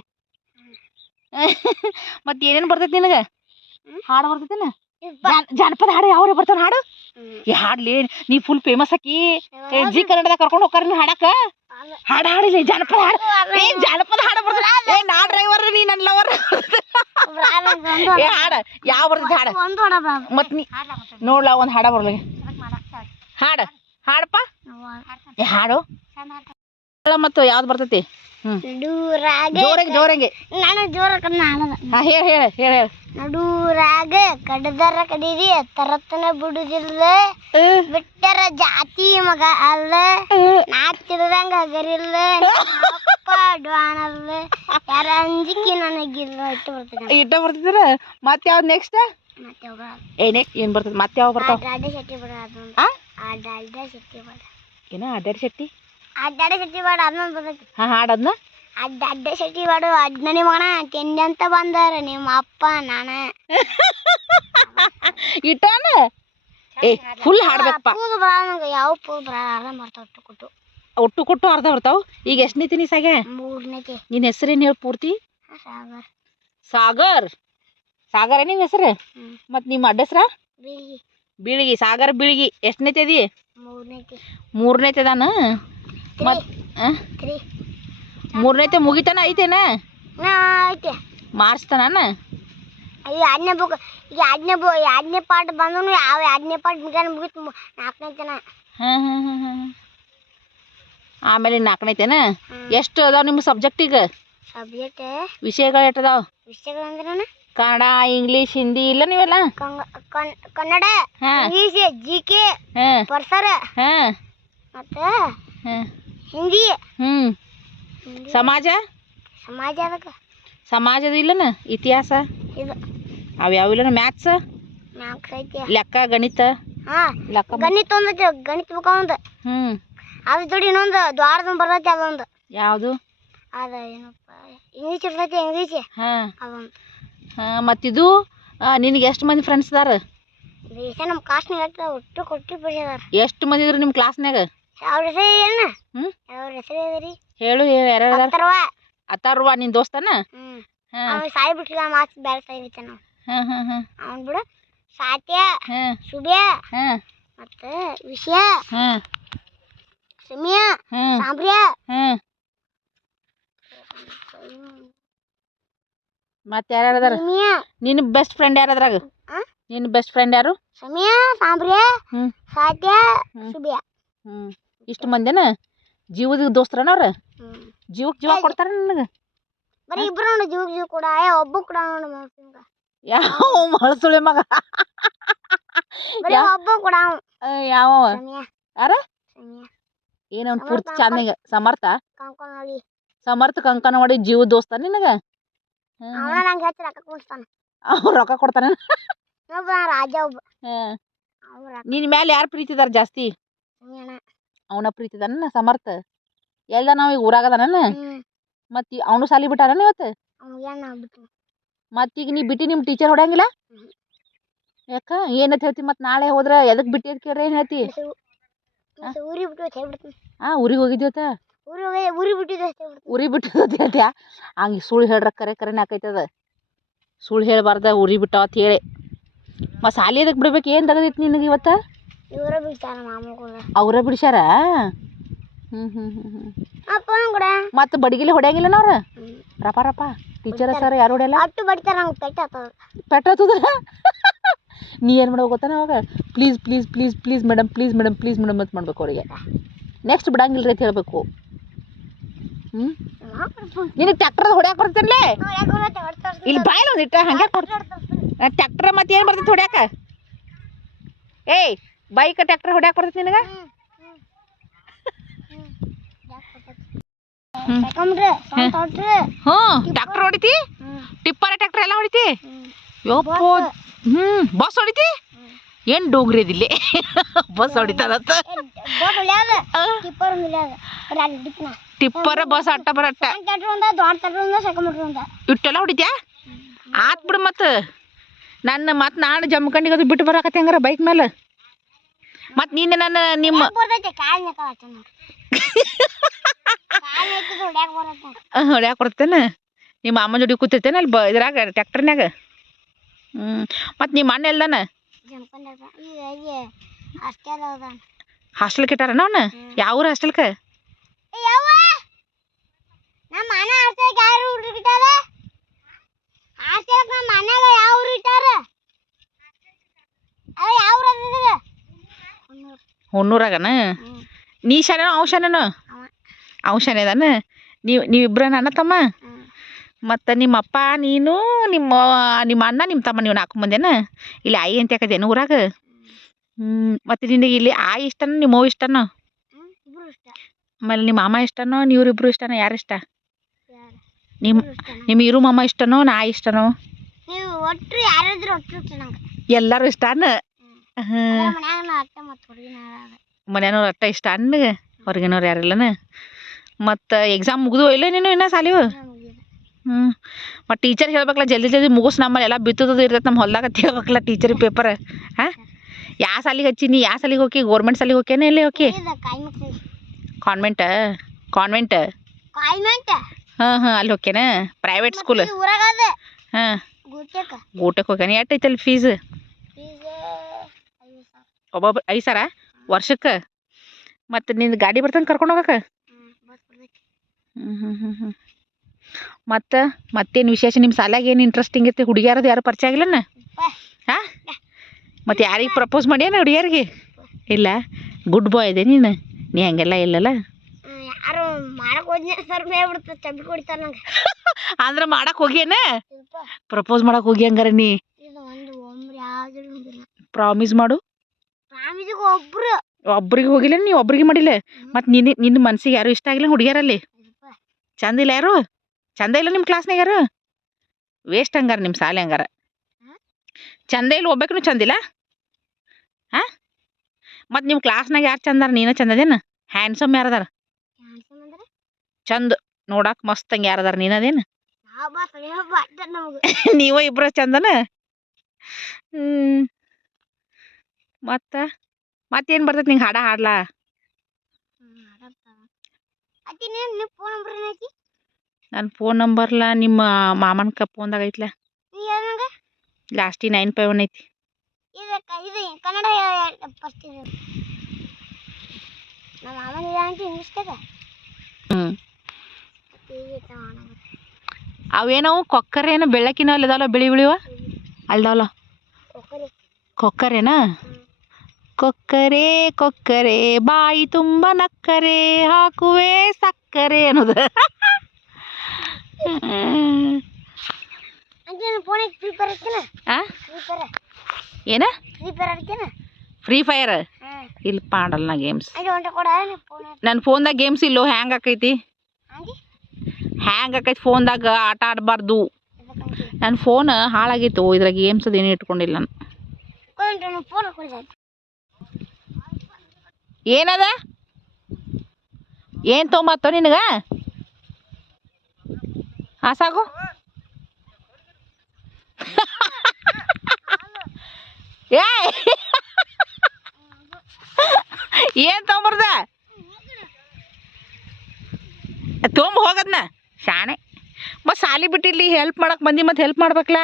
Speaker 1: [laughs] ಮತ್ತೆ ಏನೇನು ಬರ್ತೈತಿ ನಿನಗೆ? ಹಾಡು ಬರ್ತೈತೇನ ಜನಪದ ಹಾಡು ಯಾವ್ರಿ ಬರ್ತಾನ ಹಾಡು ಈ ಹಾಡ್ಲಿ ನೀ ಫುಲ್ ಫೇಮಸ್ ಆಕಿ. ಜಿ ಕನ್ನಡದಾಗ ಕರ್ಕೊಂಡು ಹೋಗ್ತಾರ ನೀ ಹಾಡಕ್ಕ. ಹಾಡು ಹಾಡಿಲಿ ಜಾನಪದ ಹಾಡು. ಏ ಜಾನಪದ ಹಾಡು ಬರ್ತದ ಏ ನಾ ಡ್ರೈವರ್ ನೀ ನನ್ನ ಲವರ್ ಏ ಹಾಡ ಯಾವ ಬರ್ತೈತಿ ಹಾಡ? ಮತ್ ನೀ ನೋಡ್ಲ ಒಂದ್ ಹಾಡ ಬರ್ಲಿ. ಹಾಡ ಹಾಡಪ್ಪ ಏ ಹಾಡು. ಮತ್ತು ಯಾವ್ದು ಬರ್ತೈತಿ?
Speaker 2: ನಡೂರಾಗ
Speaker 1: ಜೋರಂಗೆ ಜೋರಂಗೆ.
Speaker 2: ನಾನು ಜೋರ
Speaker 1: ಹಾ ಹೇಳ ಹೇಳ ಹೇಳ ಹೇಳ.
Speaker 2: ನಡೂರಾಗ ಕಡದರ ಕಡೀರಿ ತರತನ ಬಿಡುದಿಲ್ಲ ಬಿಟ್ಟರ ಜಾತಿ ಮಗ ಅಲ್ಲ. ನಾ ತಿಳ್ದಂಗ ಹಗರಿಲ್ಲ. ಅಪ್ಪ ಅಡ್ವಾಣಲ್ಲ ಯಾರ ಅಂಜಿಕೆ ನನಗಿಲ್ಲ. ಇಟ್ಟು ಬರ್ತದೆ
Speaker 1: ಇಟ್ಟ ಬರ್ತಿದ್ರ ಮತ್ತೆ ಯಾವ್ದು ನೆಕ್ಸ್ಟ್
Speaker 2: ಮತ್ತೆ
Speaker 1: ಏ ನೆಕ್ಸ್ಟ್ ಏನ್ ಮತ್ತೆ ಯಾವ ಬರ್ತಾವ?
Speaker 2: ಅಡ್ಡಾಡಿ ಶೆಟ್ಟಿ ಬೇಡ ಅದೊಂದು
Speaker 1: ಆ?
Speaker 2: ಅಡ್ಡಾಡ ಶೆಟ್ಟಿ ಬೇಡ.
Speaker 1: ಏನ ಅಡ್ಡಾಡಿ ಶೆಟ್ಟಿ?
Speaker 2: ಅಡ್ಡಾಡ ಶೆಟ್ಟಿ ಬೇಡ ಅದೊಂದು ಬರ್ತೈತಿ
Speaker 1: ಹಾ ಹಾಡದ್ನ
Speaker 2: ಅಡ್ಡ ಅಡ್ಡ ಶೆಟ್ಟಿ ಬಾಡು ಅಡ್ಡ ನಿಮ್ಮ ಮಗನ ತಿಂಡಿ ಅಂತ ಬಂದಾರ ನಿಮ್ಮ ಅಪ್ಪ ನಾನ. [laughs]
Speaker 1: ಇಟ್ಟಾನ? ಏ ಫುಲ್ ಹಾಡ್ಬೇಕಪ್ಪ
Speaker 2: ಪೂಲ್ ಬರ ನಂಗೆ ಯಾವ ಪೂ ಬರ ಅರ್ಧ ಬರ್ತಾವ ಒಟ್ಟು ಕೊಟ್ಟು.
Speaker 1: ಒಟ್ಟು ಕೊಟ್ಟು ಅರ್ಧ ಬರ್ತಾವ? ಈಗ ಎಷ್ಟನೇ ತಿನಿ ಸಾಗೆ?
Speaker 2: ಮೂರನೇತಿ
Speaker 1: ನಿನ್ನ ಹೆಸರೇನು ಹೇಳಿ ಪೂರ್ತಿ?
Speaker 2: ಸಾಗರ್.
Speaker 1: ಸಾಗರ್. ಸಾಗರ ನಿನ್ನ ಹೆಸರು. ಮತ್ತು ನಿಮ್ಮ ಅಡ್ಡ ಹೆಸ್ರ
Speaker 2: ಬಿಳಿ
Speaker 1: ಬೀಳಿಗಿ ಸಾಗರ ಬೀಳಿಗಿ. ಎಷ್ಟನೇತಿ ಅದಿ
Speaker 2: ಮೂರನೇತಿ
Speaker 1: ಮೂರನೇತಿ ಅದಾನ ಮೂರನೇತೆ ಮುಗಿತಾನ ಐತೇನ?
Speaker 2: ಐತೆ. ಅಯ್ಯ ಎರಡನೇ ಬುಕ್ ಈಗ ಎರಡನೇ ಬು ಎರಡನೇ ಪಾಠ ಬಂದ್ರು ಯಾವ ಎರಡನೇ ಪಾಠ ಮುಗಿತ ಮುಗಿತು ನಾಲ್ಕನೇ ತನ
Speaker 1: ಹಾಂ ಹಾಂ ಹಾಂ ಹಾಂ ಆಮೇಲೆ ನಾಲ್ಕನೇತೇನ
Speaker 2: ಹ್ಮ್.
Speaker 1: ಎಷ್ಟು ಅದಾವ ನಿಮ್ಮ ಸಬ್ಜೆಕ್ಟ್ ಈಗ?
Speaker 2: ಸಬ್ಜೆಕ್ಟ್
Speaker 1: ವಿಷಯಗಳು ಎಷ್ಟು ಅದಾವ?
Speaker 2: ವಿಷಯಗಳಂದ್ರೆ
Speaker 1: ಕನ್ನಡ ಇಂಗ್ಲೀಷ್ ಹಿಂದಿ ಇಲ್ಲ ನೀವೆಲ್ಲ?
Speaker 2: ಕನ್ನಡ
Speaker 1: ಹಾಂ.
Speaker 2: ಇಂಗ್ಲೀಷ್ ಜಿ ಕೆ
Speaker 1: ಹಾಂ.
Speaker 2: ಪರಿಸರ.
Speaker 1: ಹಾಂ.
Speaker 2: ಮತ್ತು?
Speaker 1: ಹಾಂ.
Speaker 2: ಹಿಂದಿ.
Speaker 1: ಹ್ಞೂ ಸಮಾಜ?
Speaker 2: ಸಮಾಜ ಅದಕ್ಕೆ
Speaker 1: ಸಮಾಜದ ಇಲ್ಲನ? ಇತಿಹಾಸ?
Speaker 2: ಇದು.
Speaker 1: ಅವು ಯಾವ ಇಲ್ಲನ? ಮ್ಯಾಥ್ಸ್?
Speaker 2: ನಾಲ್ಕು ಐತಿ.
Speaker 1: ಲೆಕ್ಕ ಗಣಿತ?
Speaker 2: ಹಾಂ
Speaker 1: ಲೆಕ್ಕ
Speaker 2: ಗಣಿತ ಒಂದೈತಿ ಗಣಿತ ಬುಕ್ ಒಂದು.
Speaker 1: ಹ್ಞೂ
Speaker 2: ಅದ್ರ ಜೋಡಿ ಇನ್ನೊಂದು ದ್ವಾರದ ಬರ್ತೈತಿ ಅದೊಂದು.
Speaker 1: ಯಾವುದು?
Speaker 2: ಅದ ಏನಪ್ಪ ಇಂಗ್ಲೀಷ್ ಇರ್ತೈತಿ ಇಂಗ್ಲೀಷ್.
Speaker 1: ಹಾಂ.
Speaker 2: ಅದೊಂದು.
Speaker 1: ಹಾಂ ಮತ್ತಿದು ನಿನಗೆ ಎಷ್ಟು ಮಂದಿ ಫ್ರೆಂಡ್ಸ್ ಅದಾರ?
Speaker 2: ದೇಶ ನಮ್ಮ ಆಗ್ತದ ಒಟ್ಟು ಕೊಟ್ಟು ಬಿಡಿದಾರ
Speaker 1: ಎಷ್ಟು ಮಂದಿ ಇದ್ರು ನಿಮ್ಮ ಕ್ಲಾಸ್ನಾಗ
Speaker 2: ಅವ್ರ ಹೆಸರು ಏನು
Speaker 1: ಹ್ಞೂ
Speaker 2: ಅವ್ರ ಹೆಸರು
Speaker 1: ಹೇಳು ಯಾರು ಅತ್ತಾರ್ವ ನಿನ್ನ ದೋಸ್ತನ?
Speaker 2: ಹ್ಞೂ ಅವ್ನು ಸಾಯಿ ಬಿಟ್ಟಿಲ್ಲ ಬೇರೆ ಸಾಯಿ ಬಿಟ್ಟ ನಾವು
Speaker 1: ಹಾಂ ಹಾಂ ಹಾಂ.
Speaker 2: ಅವ್ನು ಬಿಡು. ಸಾತ್ಯ
Speaker 1: ಹಾಂ.
Speaker 2: ಸುಬ್ಯ
Speaker 1: ಹಾಂ.
Speaker 2: ಮತ್ತು ವಿಷಯ
Speaker 1: ಹಾಂ.
Speaker 2: ಸಮಯ
Speaker 1: ಹಾಂ.
Speaker 2: ಸಾಂಬ್ರ್ಯ
Speaker 1: ಹಾಂ. ಮತ್ತೆ ಯಾರ್ಯಾರು ಅದಾರ? ನಿನ್ನ ಬೆಸ್ಟ್ ಫ್ರೆಂಡ್ ಯಾರು ಅದ್ರಾಗ?
Speaker 2: ಆ?
Speaker 1: ನಿನ್ನ ಬೆಸ್ಟ್ ಫ್ರೆಂಡ್ ಯಾರು?
Speaker 2: ಸಮಯ ಸಾಂಬ್ರಿಯ ಸಾತ್ಯ
Speaker 1: ಹ್ಮ್. ಹ್ಞೂ ಇಷ್ಟು ಮಂದಿನ ಜೀವದ ದೋಸ್ತರನ ಅವ್ರ ಜೀವಕ್ಕೆ ಜೀವ ಕೊಡ್ತಾರ ನನಗೆ?
Speaker 2: ಬರೀ ಇಬ್ರು ನೋಡು ಜೀವ ಜೀವ ಕೂಡ. ಒಬ್ಬ ಕೂಡ ನೋಡು ಮನ್ಸಿಂಗ
Speaker 1: ಯಾವ ಮಳಸುಳಿ ಮಗ?
Speaker 2: ಬರೀ ಒಬ್ಬ ಕೂಡ
Speaker 1: ಯಾವ ಯಾರ? ಏನವ್ನ
Speaker 2: ಸಮರ್ಥ
Speaker 1: ಪೂರ್ತಿ ಚಂದಂಗ ಸಮರ್ಥ? ಸಮರ್ಥ ಕಂಕನ ಮಾಡಿ ಜೀವ ದೋಸ್ತ ನಿನಗ?
Speaker 2: ಅವನ ರೊಕ್ಕ ಕೊಡ್ತಾನ? ರಾಜ ಒಬ್ಬ.
Speaker 1: ಹ್ಮ್.
Speaker 2: ಅವ್ನು
Speaker 1: ನಿನ್ ಮ್ಯಾಲ ಯಾರು ಪ್ರೀತಿದಾರ ಜಾಸ್ತಿ? ಅವನ ಪ್ರೀತಿ ಇದಾನ ಸಮರ್ಥ. ಎಲ್ಲ ನಾವು ಈಗ ಊರಾಗದಾನ
Speaker 2: ಮತ್ತೆ
Speaker 1: ಮತ್ ಅವನು ಸಾಲಿ ಬಿಟ್ಟಾನ ಇವತ್ತು ಮತ್ತೀಗ ನೀ ಬಿಟ್ಟು ನಿಮ್ಮ ಟೀಚರ್ ಹೊಡ್ಯಂಗಿಲ್ಲ. ಯಾಕ? ಏನಂತ ಹೇಳ್ತಿ ಮತ್ತೆ ನಾಳೆ ಹೋದ್ರೆ ಎದಕ್ಕೆ ಬಿಟ್ಟಿ ಅಂತ ಕೇಳ್ರಿ ಏನು ಹೇಳ್ತಿ?
Speaker 2: ಹಾಂ ಊರಿಗೆ ಹೋಗಿದ್ದೀವತ್ತ
Speaker 1: ಉರಿ ಬಿಟ್ಟಿದ್ದು ಹೇಳ್ತ್ಯಾ ಹಂಗೆ ಸುಳ್ಳು ಹೇಳ್ರ ಕರೆ ಕರೆನೇ ಆಕೈತದ ಸುಳ್ಳು ಹೇಳ್ಬಾರ್ದ ಉರಿ ಬಿಟ್ಟಾವ ಅಂತ ಹೇಳಿ. ಮತ್ತು ಸಾಲಿ ಎದಕ್ಕೆ ಬಿಡ್ಬೇಕು? ಏನು ತಗದಿತ್ತು ನಿನಗೆ ಇವತ್ತು?
Speaker 2: ಇವರ ಬಿಡ್ತಾರ ಮಾಮಗಳು
Speaker 1: ಅವರ ಬಿಡ್ಸ್ಯಾರ? ಹ್ಞೂ ಹ್ಞೂ ಹ್ಞೂ ಹ್ಞೂ
Speaker 2: ಅಪ್ಪ ಕೂಡ.
Speaker 1: ಮತ್ತು ಬಡಿಗಿಲಿ ಹೊಡ್ಯಂಗಿಲ್ಲ ಅವ್ರು. ರಪ ರಪ. ಟೀಚರ್ ಸರ್ ಯಾರು ಹೊಡ್ಯಲ್ಲ?
Speaker 2: ಅಟ್ಟು ಬಡಿತಾರ ನಂಗೆ ಪೆಟ್ಟ
Speaker 1: ಪೆಟ್ಟ [laughs] ನೀ ಏನು ಮಾಡೋ ಗೊತ್ತಾನ ಅವಾಗ? Please please please please madam please madam please madam ಅಂತ ಮಾಡ್ಬೇಕು ಅವರಿಗೆ. ನೆಕ್ಸ್ಟ್ ಬಿಡಂಗಿಲ್ಲ ರೀ ಅಂತ ಹೇಳ್ಬೇಕು. ಹ್ಞೂ ನಿನಗೆ ಟ್ಯಾಕ್ಟರ್ ಹೊಡ್ಯಾಕೆ ಬರ್ತೇನೆ ಇಲ್ಲಿ ಬಾಯಿಲ್ಲ ಒಂದಿಟ್ಟ ಹಂಗೆ ಟ್ಯಾಕ್ಟರ್ ಮತ್ತೆ ಏನು ಬರ್ತೈತೆ ಹೊಡ್ಯಾಕ? ಏಯ್ ಬೈಕ್ ಟ್ಯಾಕ್ಟರ್ ಹೊಡ್ಯಾಕ ಬರ್ತೈತಿ ನಿನಗ? ಹ್ಞೂ ಟ್ಯಾಕ್ಟರ್ ಹೊಡಿತಿ? ಟಿಪ್ಪರ ಟ್ಯಾಕ್ಟರ್ ಎಲ್ಲ ಹೊಡಿತಿ? ಹ್ಮ್. ಹ್ಞೂ ಬಸ್. ಹೊಡಿತಿ? ಏನು ಡೋಗ್ರಿ ಅದಿಲ್ಲಿ ಬಸ್ ಹೊಡಿತಾರತ್ತ
Speaker 2: ಹೊಳ್ಯಾದ ಟಿಪ್ಪರ್
Speaker 1: ಬಸ್ ಅಟ್ಟ ಬರಟ್ಟ ಇಟ್ಟೆಲ್ಲ ಹೊಡಿತ್ಯಾ? ಆತ್ ಬಿಡು ಮತ್ತು ನನ್ನ ಮತ್ ನಾನು ಜಮ್ಕಂಡಿಗೆ ಅದು ಬಿಟ್ಟು ಬರಾಕತ್ತಿ ಹಂಗಾರ ಬೈಕ್ ಮೇಲೆ ಮತ್ತು ನಿನ್ನೆ ನನ್ನ ನಿಮ್ಮ
Speaker 2: ಹೊಡ್ಯಾಕ
Speaker 1: ಕೊಡ್ತೇನೆ ನಿಮ್ಮ ಅಮ್ಮ ಜೋಡಿ ಕೂತಿರ್ತೇನೆ ಅಲ್ಲಿ ಬ ಇದ್ರಾಗ ಟ್ಯಾಕ್ಟರ್ನ್ಯಾಗ? ಹ್ಞೂ ಮತ್ತು ನಿಮ್ಮ ಅಣ್ಣ
Speaker 2: ಈಗ ಹಾಸ್ಟೆಲ್
Speaker 1: ಹಾಸ್ಟೆಲ್ ಅವನ? ಯಾವ ಊರು ಹಾಸ್ಟೆಲ್ಕ?
Speaker 2: ಹಾಸ್ಟೆಲ್ ನಮ್ಮ ಮನ್ಯಾಗ ಯಾವ ಊರು ಇಟ್ಟಾರ? ಯಾವ ಊರು ಹ್ಮ್.
Speaker 1: ನೀ ಶಾನೆ ಅವ ಶಾನೇನು
Speaker 2: ಅವ.
Speaker 1: ಅವ ನೀವು ನೀವಿಬ್ರ ಅಣ್ಣ ತಮ್ಮ. ಮತ್ತು ನಿಮ್ಮ ಅಪ್ಪ ನೀನು ನಿಮ್ಮ ನಿಮ್ಮ ಅಣ್ಣ ನಿಮ್ಮ ತಮ್ಮ ನೀವು ನಾಲ್ಕು ಮಂದಿನ ಇಲ್ಲಿ ಆಯಿ ಅಂತ ಯಾಕದೇನು ಊರಾಗ? ಹ್ಞೂ ಮತ್ತು ನಿನಗೆ ಇಲ್ಲಿ ಆಯಿ ಇಷ್ಟನ ನಿಮ್ಮ ಅವ್ವ ಇಷ್ಟನ? ಆಮೇಲೆ ನಿಮ್ಮ ಮಾಮ ಇಷ್ಟನೋ ನೀವ್ರಿಬ್ರು ಇಷ್ಟನೋ ಯಾರು ಇಷ್ಟ? ನಿಮ್ಮ ನಿಮ್ಮ ಇರು ಮಾಮ ಇಷ್ಟನೋ ನಾ ಇಷ್ಟನೋ? ಎಲ್ಲರೂ ಇಷ್ಟನ? ಮನ್ಯಾನವ್ರು ಅಟ್ಟ ಇಷ್ಟ ಅನ್ನಗೆ ಹೊರಗಿನವ್ರು ಯಾರಿಲ್ಲನ ಮತ್ತು ಎಕ್ಸಾಮ್ ಮುಗಿದು ಇಲ್ಲ ನೀನು ಇನ್ನೂ ಸಾಲಿವು ಹ್ಞೂ ಮತ್ತು ಟೀಚರ್ ಹೇಳ್ಬೇಕಲ್ಲ ಜಲ್ದಿ ಜಲ್ದಿ ಮುಗಿಸ್ ನಮ್ಮಲ್ಲಿ ಎಲ್ಲ ಬಿತ್ತುದು ಇರ್ತೈತೆ ನಮ್ಮ ಹೊಲ್ದಾಗ ಅಂತ ಹೇಳ್ಬೇಕಲ್ಲ ಟೀಚರ್ ಪೇಪರ್ ಹಾಂ? ಯಾವ ಸಾಲಿಗೆ ಹಚ್ಚೀನಿ ಯಾವ ಸಾಲಿಗೆ ಹೋಗಿ ಗೌರ್ಮೆಂಟ್ ಸಾಲಿಗೆ ಹೋಗ್ಯಾನೆ ಎಲ್ಲಿ ಹೋಗಿ ಕಾನ್ವೆಂಟ್ ಕಾನ್ವೆಂಟ್ ಹಾಂ ಹಾಂ ಅಲ್ಲಿ ಹೋಗ್ಯಾನ ಪ್ರೈವೇಟ್ ಸ್ಕೂಲ್ ಹಾಂ. ಊಟಕ್ಕೆ ಹೋಗ್ಯಾನ? ಎಷ್ಟು ಐತಲ್ಲಿ ಫೀಸ್ ಒಬ್ಬೊಬ್ರು ಐದು ಸಾವಿರ ವರ್ಷಕ್ಕೆ ಮತ್ತು ನಿಂದು ಗಾಡಿ ಬರ್ತಂಗೆ ಕರ್ಕೊಂಡು ಹೋಗಕ್ಕೆ
Speaker 2: ಹ್ಞೂ
Speaker 1: ಹ್ಞೂ ಹ್ಞೂ ಹ್ಞೂ ಮತ್ತು ಮತ್ತೇನು ವಿಶೇಷ ನಿಮ್ಮ ಸಾಲಾಗ ಏನು ಇಂಟ್ರೆಸ್ಟಿಂಗ್ ಇತ್ತು ಹುಡುಗಿಯಾರದು ಯಾರು ಪರಿಚಯ ಆಗಿಲ್ಲನ? ಹಾಂ? ಮತ್ತು ಯಾರಿಗೆ ಪ್ರಪೋಸ್ ಮಾಡ್ಯಾನ ಹುಡುಗಿಯರಿಗೆ? ಇಲ್ಲ. ಗುಡ್ ಬಾಯ್ ಇದೆ ನೀನು. ನೀ ಹಂಗೆಲ್ಲ ಇಲ್ಲಲ್ಲ?
Speaker 2: ಅಂದ್ರೆ ಯಾರು [laughs] ಮಾಡಕ್
Speaker 1: ಹೋಗ್ಯಾನ? ಪ್ರಪೋಸ್ ಮಾಡಕ್ಕೆ ಹೋಗಿ ಹಂಗಾರ ನೀ. ಪ್ರಾಮಿಸ್ ಮಾಡು. ಒಬ್ರಿಗೆ ಹೋಗಿಲ್ಲ ನೀ ಒಬ್ರಿಗೆ ಮಾಡಿಲ್ಲ. ಮತ್ತೆ ನಿನ್ನ ನಿನ್ನ ಮನ್ಸಿಗೆ ಯಾರು ಇಷ್ಟ ಆಗಿಲ್ಲ ಹುಡುಗಿಯರಲ್ಲಿ. ಚಂದ ಇಲ್ಲ ಯಾರು? ಚಂದ ಇಲ್ಲ ನಿಮ್ಮ ಕ್ಲಾಸ್ನಾಗ ಯಾರು? ವೇಸ್ಟ್ ಹಂಗಾರ ನಿಮ್ಮ ಸಾಲೆ ಹಂಗಾರ. ಚಂದ ಇಲ್ಲ ಒಬ್ಬಕ್ಕೂ ಚಂದಿಲ್ಲ ಹಾಂ? ಮತ್ತು ನಿಮ್ಮ ಕ್ಲಾಸ್ನಾಗ ಯಾರು ಚಂದಾರ ನೀನು ಚಂದದೇನು? ಹ್ಯಾಂಡ್ಸಮ್ ಯಾರದಾರ? ಚಂದ. ನೋಡಕ್ಕೆ ಮಸ್ತ್ ಹಂಗೆ ಯಾರದಾರ ನೀನದೇನು? [laughs]
Speaker 2: ನೀವ
Speaker 1: ಇಬ್ಬರ ಚಂದನ? ಹ್ಞೂ ಮತ್ತು ಮತ್ತೇನು ಬರ್ತೈತೆ ನಿಂಗೆ ಹಾಡ ಹಾಡ್ಲಾ? ನನ್ನ ಫೋನ್ ನಂಬರ್ಲ ನಿಮ್ಮ ಮಾಮನ ಕ ಫೋನ್ದಾಗ ಐತ್ಲ. ಲಾಸ್ಟಿ ನೈನ್ ಫೈವ್ ಒನ್ ಐತಿ.
Speaker 2: ಕನ್ನಡ ನಮ್ಮ ಮಾಮನ ಇಂಗ್ಲೀಷ್ದಾಗ
Speaker 1: ಹ್ಞೂ ಅವೇನವು ಕೊಕ್ಕರೇನು ಬೆಳಕಿನ ಅಲ್ಲದಲ್ಲ ಬಿಳಿ ಬಿಳಿವ? ಅಲ್ದವಲ್ಲ ಕೊಕ್ಕರೇನಾ? ಕೊಕ್ಕರೆ ಕೊಕ್ಕರೆ ಬಾಯಿ ತುಂಬ ನಕ್ಕರೆ ಹಾಕುವೆ ಸಕ್ಕರೆ ಅನ್ನೋದು. ಏನ?
Speaker 2: ಫ್ರೀ ಫೈರ್
Speaker 1: ಇಲ್ಲಿ ಆಡಲ್ಲ ನಾ ಗೇಮ್ಸ್ ನನ್ನ ಫೋನ್ದಾಗ ಗೇಮ್ಸ್ ಇಲ್ಲೋ ಹ್ಯಾಂಗ್ ಆಕೈತಿ. ಹ್ಯಾಂಗ್ ಆಕೈತಿ ಫೋನ್ದಾಗ ಆಟ ಆಡಬಾರ್ದು. ನನ್ನ ಫೋನ್ ಹಾಳಾಗಿತ್ತು ಇದ್ರಾಗ ಗೇಮ್ಸ್ ಅದೇನು ಇಟ್ಕೊಂಡಿಲ್ಲ ನಾನು
Speaker 2: ಕೊಂಡ್ರೆ ನೀವು ಫೋನ್ ಹಾಕೊಳ್ತಾ
Speaker 1: ಏನದ? ಏನು ತೊಗೊಂಬತ್ತೋ ನಿನಗೆ? ಹಾಂ ಸಾಕು [laughs] ಏ [laughs] ಏನು ತೊಗೊಂಬರ್ದ? ತೊಂಬ ಹೋಗದ್ನ? ಶಾಣೆ. ಮತ್ತು ಸಾಲಿ ಬಿಟ್ಟಿರ್ಲಿ ಹೆಲ್ಪ್ ಮಾಡಕ್ಕೆ ಬಂದು ಮತ್ತೆ ಹೆಲ್ಪ್ ಮಾಡ್ಬೇಕಲ್ಲ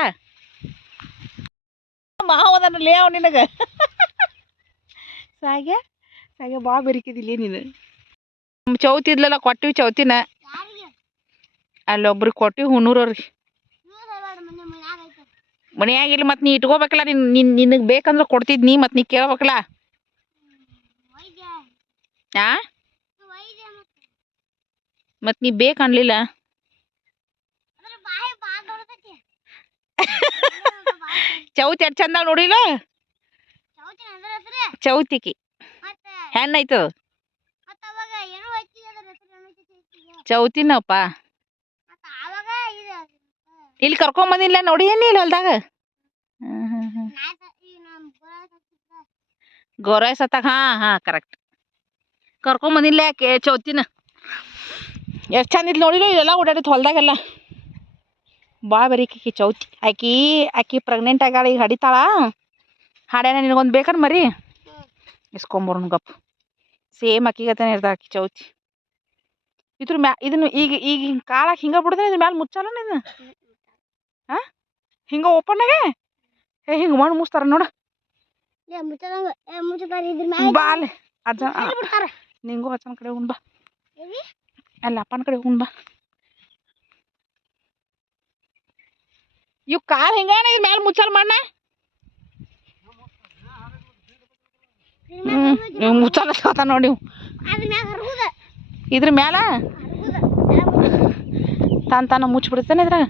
Speaker 1: ಮಾವದನ್ನ ಲೇ ಅವ ನಿನಗೆ? [laughs] ಸಾಗೆ? ಹಾಗೆ ಭಾಳ ಬರಿಕಿದಿಲ್ಲ ನೀನು. ನಮ್ಮ ಚೌತಿ ಇದ್ಲಲ್ಲ ಕೊಟ್ಟಿವಿ ಚೌತಿನ. ಅಲ್ಲೊಬ್ರಿಗೆ ಕೊಟ್ಟಿವಿ ಹುಣ್ಣೂರವ್ರಿಗೆ. ಮನೆಯಾಗಿಲ್ಲ ಮತ್ತೆ ನೀ ಇಟ್ಕೋಬೇಕಲ್ಲ ನಿನ್ ನಿನ್ ನಿನಗೆ ಬೇಕಂದ್ರೆ ಕೊಡ್ತಿದ್ನಿ ಮತ್ತು ನೀ ಕೇಳ್ಬೇಕಲ್ಲ. ಆ?
Speaker 2: ಮತ್ತೆ
Speaker 1: ನೀ
Speaker 2: ಬಾಳ ದೊಡ್ಡದೈತಿ.
Speaker 1: ಚೌತಿ ಎಷ್ಟು ಚಂದ ನೋಡಿಲ್ಲ ಚೌತಿಕಿ.
Speaker 2: ಚೌತಿಗೆ
Speaker 1: ಚೌತಿನಪ್ಪ.
Speaker 2: ಇಲ್ಲಿ ಆವಾಗ
Speaker 1: ಬಂದಿಲ್ಲ ಕರ್ಕೊಂಬಂದಿಲ್ಲ ನೋಡಿ ಏನಿ ಇಲ್ಲಿ ಹೊಲ್ದಾಗ? ಗೊರೈ ಸತ್ತಾಗ ಹಾಂ ಹಾಂ ಕರೆಕ್ಟ್. ಕರ್ಕೊಂಬಂದಿಲ್ಲ ಯಾಕೆ ಚೌತಿನ? ಎಷ್ಟು ಚಂದ ಇತ್ತು ನೋಡಿಲ್ಲ ಇದೆಲ್ಲ ಓಡಾಡಿತ್ತು ಹೊಲ್ದಾಗೆಲ್ಲ. ಭಾಳ ಬರೀಕಿ ಚೌತಿ. ಆಕಿ ಆಕಿ ಪ್ರೆಗ್ನೆಂಟ್ ಆಗ್ಯಾಳ ಈಗ ಹಡಿತಾಳ? ಹಾಡ್ಯಾನ ನಿನಗೊಂದು ಬೇಕನ್ ಮರಿ? ಇಸ್ಕೊಂಬರೋಣ ಗಪ್ ಸೇಮ್ ಅಕ್ಕಿಗತನೇ ಇರ್ತಾಳ ಅಕ್ಕಿ ಚೌತಿ. ಇದ್ರ ಮ್ಯಾ ಇದನ್ನು ಈಗ ಈಗ ಹಿಂಗೆ ಕಾಳಾಗಿ ಹಿಂಗೆ ಬಿಡಿದ್ರೆ ಇದ್ರ ಮ್ಯಾಲೆ ಮುಚ್ಚಲ್ಲ ನೀನು? ಹಾಂ ಹಿಂಗೆ ಓಪನ್ ಆಗೇ? ಏ ಹಿಂಗೆ ಮಣ್ಣು ಮುಚ್ತಾರ ನೋಡು. ಬಾಲ್ ಅಜ್ಜ ನಿಂಗೋ ಅಜ್ಜನ ಕಡೆ ಹೋಗುನ್ ಬಾ.
Speaker 2: ಎಲ್ಲಿ?
Speaker 1: ಅಲ್ಲ ಅಪ್ಪನ ಕಡೆ ಹೋಗುನ್ ಬಾ. ಕಾಲು ಕಾಲ್ ಹಿಂಗಾನ ಇದ್ರ ಮ್ಯಾಲ ಮುಚ್ಚಲ್ ಮಣ್ಣ? ಹ್ಮ್ ಇವ್ ಮುಚ್ಚಲ್ಲ ಸತ್ತ ನೋಡಿ ಇವ್.
Speaker 2: ಅದ್ರ ಮ್ಯಾಗ ಹರಗುದ.
Speaker 1: ಇದ್ರ ಮ್ಯಾಲ?
Speaker 2: ಹರಗುದ. ಎಲ್ಲ ಮುಚ್ಚ-
Speaker 1: ತಾನ ತಾನ ಮುಚ್ಚಿಬಿಡ್ತಾನೆ ಇದ್ರಾಗ